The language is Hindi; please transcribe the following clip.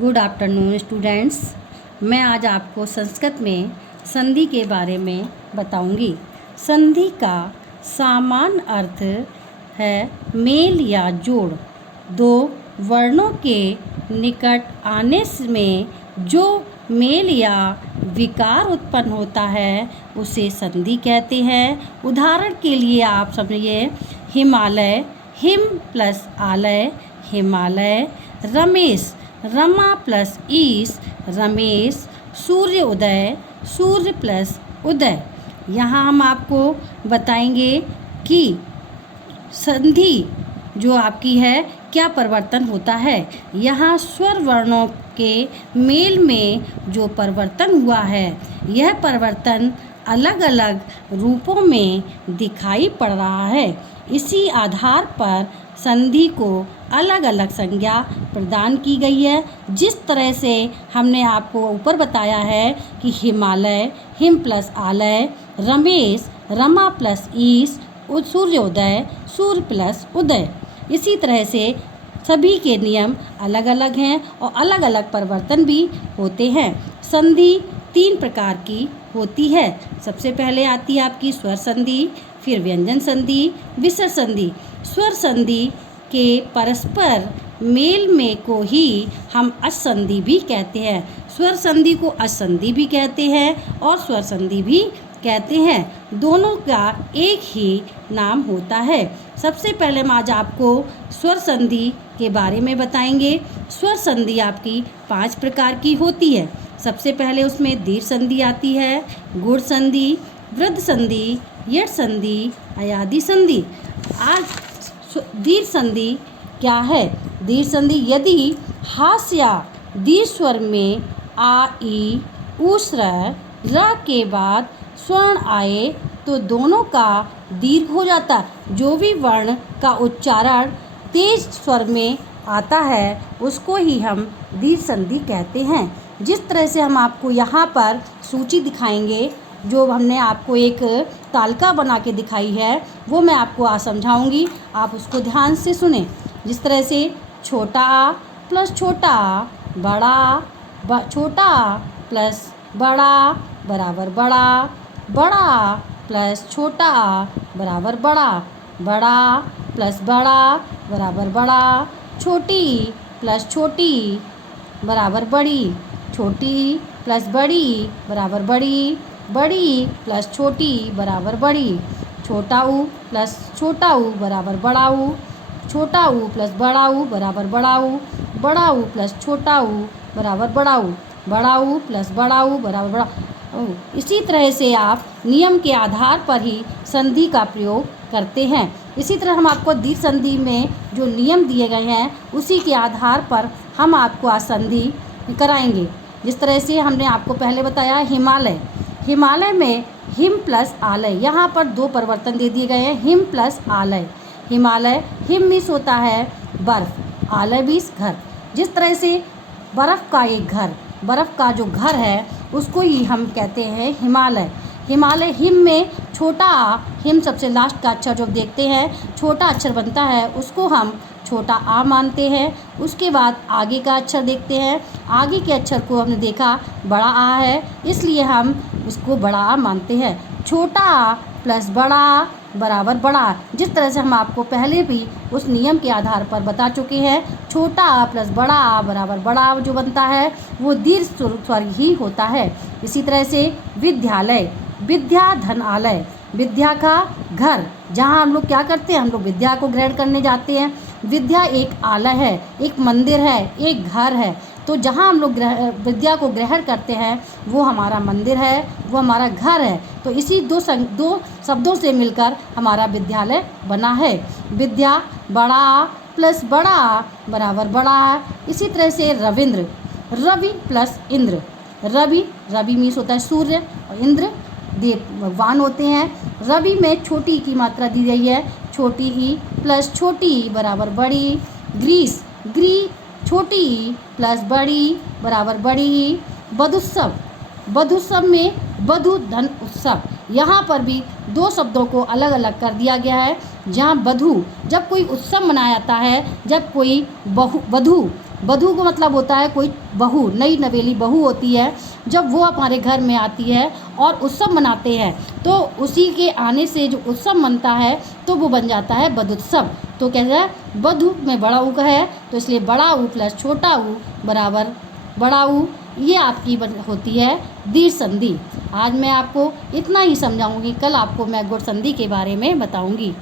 Good afternoon students. मैं आज आपको संस्कृत में संधि के बारे में बताऊंगी। संधि का सामान्य अर्थ है मेल या जोड़। दो वर्णों के निकट आने में जो मेल या विकार उत्पन्न होता है उसे संधि कहते हैं। उदाहरण के लिए आप समझिए हिमालय, हिम प्लस आलय हिमालय। रमेश, रमा प्लस ईश रमेश। सूर्य उदय, सूर्य प्लस उदय। यहाँ हम आपको बताएंगे कि संधि जो आपकी है क्या परिवर्तन होता है। यहाँ स्वर वर्णों के मेल में जो परिवर्तन हुआ है यह परिवर्तन अलग अलग रूपों में दिखाई पड़ रहा है। इसी आधार पर संधि को अलग अलग संज्ञा प्रदान की गई है। जिस तरह से हमने आपको ऊपर बताया है कि हिमालय, हिम प्लस आलय। रमेश, रमा प्लस ईश। सूर्योदय, सूर्य प्लस उदय। इसी तरह से सभी के नियम अलग अलग हैं और अलग अलग परिवर्तन भी होते हैं। संधि 3 प्रकार की होती है। सबसे पहले आती है आपकी स्वर संधि, फिर व्यंजन संधि, विसर्ग संधि। स्वर संधि के परस्पर मेल में को ही हम असंधि भी कहते हैं। स्वर संधि को असंधि भी कहते हैं और स्वर संधि भी कहते हैं। दोनों का एक ही नाम होता है। सबसे पहले हम आज आपको स्वर संधि के बारे में बताएंगे। स्वर संधि आपकी 5 प्रकार की होती है। सबसे पहले उसमें दीर्घ संधि आती है, गुण संधि, वृद्ध संधि, यट संधि, अयादि संधि। आज दीर्घ संधि क्या है? दीर्घ संधि यदि हास या दीर्घ स्वर में आ, ई, ऊस्र, र के बाद स्वर्ण आए तो दोनों का दीर्घ हो जाता। जो भी वर्ण का उच्चारण तेज स्वर में आता है उसको ही हम दीर्घ संधि कहते हैं। जिस तरह से हम आपको यहाँ पर सूची दिखाएंगे, जो हमने आपको एक तालिका बना के दिखाई है वो मैं आपको आज समझाऊंगी। आप उसको ध्यान से सुने। जिस तरह से छोटा आ प्लस छोटा आ, बड़ा छोटा आ प्लस बड़ा बराबर बड़ा, बड़ा प्लस छोटा आ बराबर बड़ा, बड़ा प्लस बड़ा बराबर बड़ा, छोटी प्लस छोटी बराबर बड़ी, छोटी प्लस बड़ी बराबर बड़ी, बड़ी प्लस छोटी बराबर बड़ी, छोटा ऊ प्लस छोटा ऊ बराबर बड़ा ऊ, छोटा ऊ प्लस बड़ा ऊ बराबर बड़ा ऊ, बड़ा ऊ प्लस छोटा ऊ बराबर बड़ा ऊ, बड़ा ऊ प्लस बड़ा ऊ बराबर बड़ा ऊ। इसी तरह से आप नियम के आधार पर ही संधि का प्रयोग करते हैं। इसी तरह हम आपको दीर्घ संधि में जो नियम दिए गए हैं उसी के आधार पर हम आपको आज संधि कराएंगे। जिस तरह से हमने आपको पहले बताया हिमालय। हिमालय में हिम प्लस आलय, यहाँ पर 2 परिवर्तन दे दिए गए हैं। हिम प्लस आलय। हिमालय, हिम मीन्स होता है बर्फ़, आलय मीन्स घर। जिस तरह से बर्फ़ का एक घर, बर्फ़ का जो घर है उसको ही हम कहते हैं हिमालय। हिमालय, हिम में छोटा आ, हिम सबसे लास्ट का अक्षर जो देखते हैं छोटा अक्षर बनता है उसको हम छोटा आ मानते हैं। उसके बाद आगे का अक्षर देखते हैं, आगे के अक्षर को हमने देखा बड़ा आ है इसलिए हम उसको बड़ा आ मानते हैं। छोटा आ प्लस बड़ा आ बराबर बड़ा। जिस तरह से हम आपको पहले भी उस नियम के आधार पर बता चुके हैं, छोटा आ प्लस बड़ा आ बराबर बड़ा आ जो बनता है वो दीर्घ स्वर ही होता है। इसी तरह से विद्यालय, विद्या धन आलय, विद्या का घर, जहाँ हम लोग क्या करते हैं, हम लोग विद्या को ग्रहण करने जाते हैं। विद्या एक आलय है, एक मंदिर है, एक घर है। तो जहाँ हम लोग विद्या को ग्रहण करते हैं वो हमारा मंदिर है, वो हमारा घर है। तो इसी दो शब्दों से मिलकर हमारा विद्यालय बना है। विद्या बड़ा आ प्लस बड़ा आ बराबर बड़ा है। इसी तरह से रविंद्र, रवि प्लस इंद्र। रवि मीन्स होता है सूर्य और इंद्र देव भगवान होते हैं। रवि में छोटी की मात्रा दी गई है, छोटी ई प्लस छोटी ई बराबर बड़ी। ग्रीस, ग्री छोटी ई प्लस बड़ी बराबर बड़ी ई। बधुत्सव, बधुत्सव में बधु धन उत्सव, यहाँ पर भी 2 शब्दों को अलग अलग कर दिया गया है। जहाँ बधु जब कोई उत्सव मनाया जाता है, जब कोई वधु बधू का मतलब होता है कोई बहू, नई नवेली बहू होती है, जब वो हमारे घर में आती है और उत्सव मनाते हैं, तो उसी के आने से जो उत्सव मनता है तो वो बन जाता है बधुत्सव। तो कहते हैं बधू में बड़ा ऊ का है, तो इसलिए बड़ा ऊ प्लस छोटा ऊ बराबर बड़ा ऊ, ये आपकी होती है दीर्घ संधि। आज मैं आपको इतना ही समझाऊंगी, कल आपको मैं गुण संधि के बारे में बताऊंगी।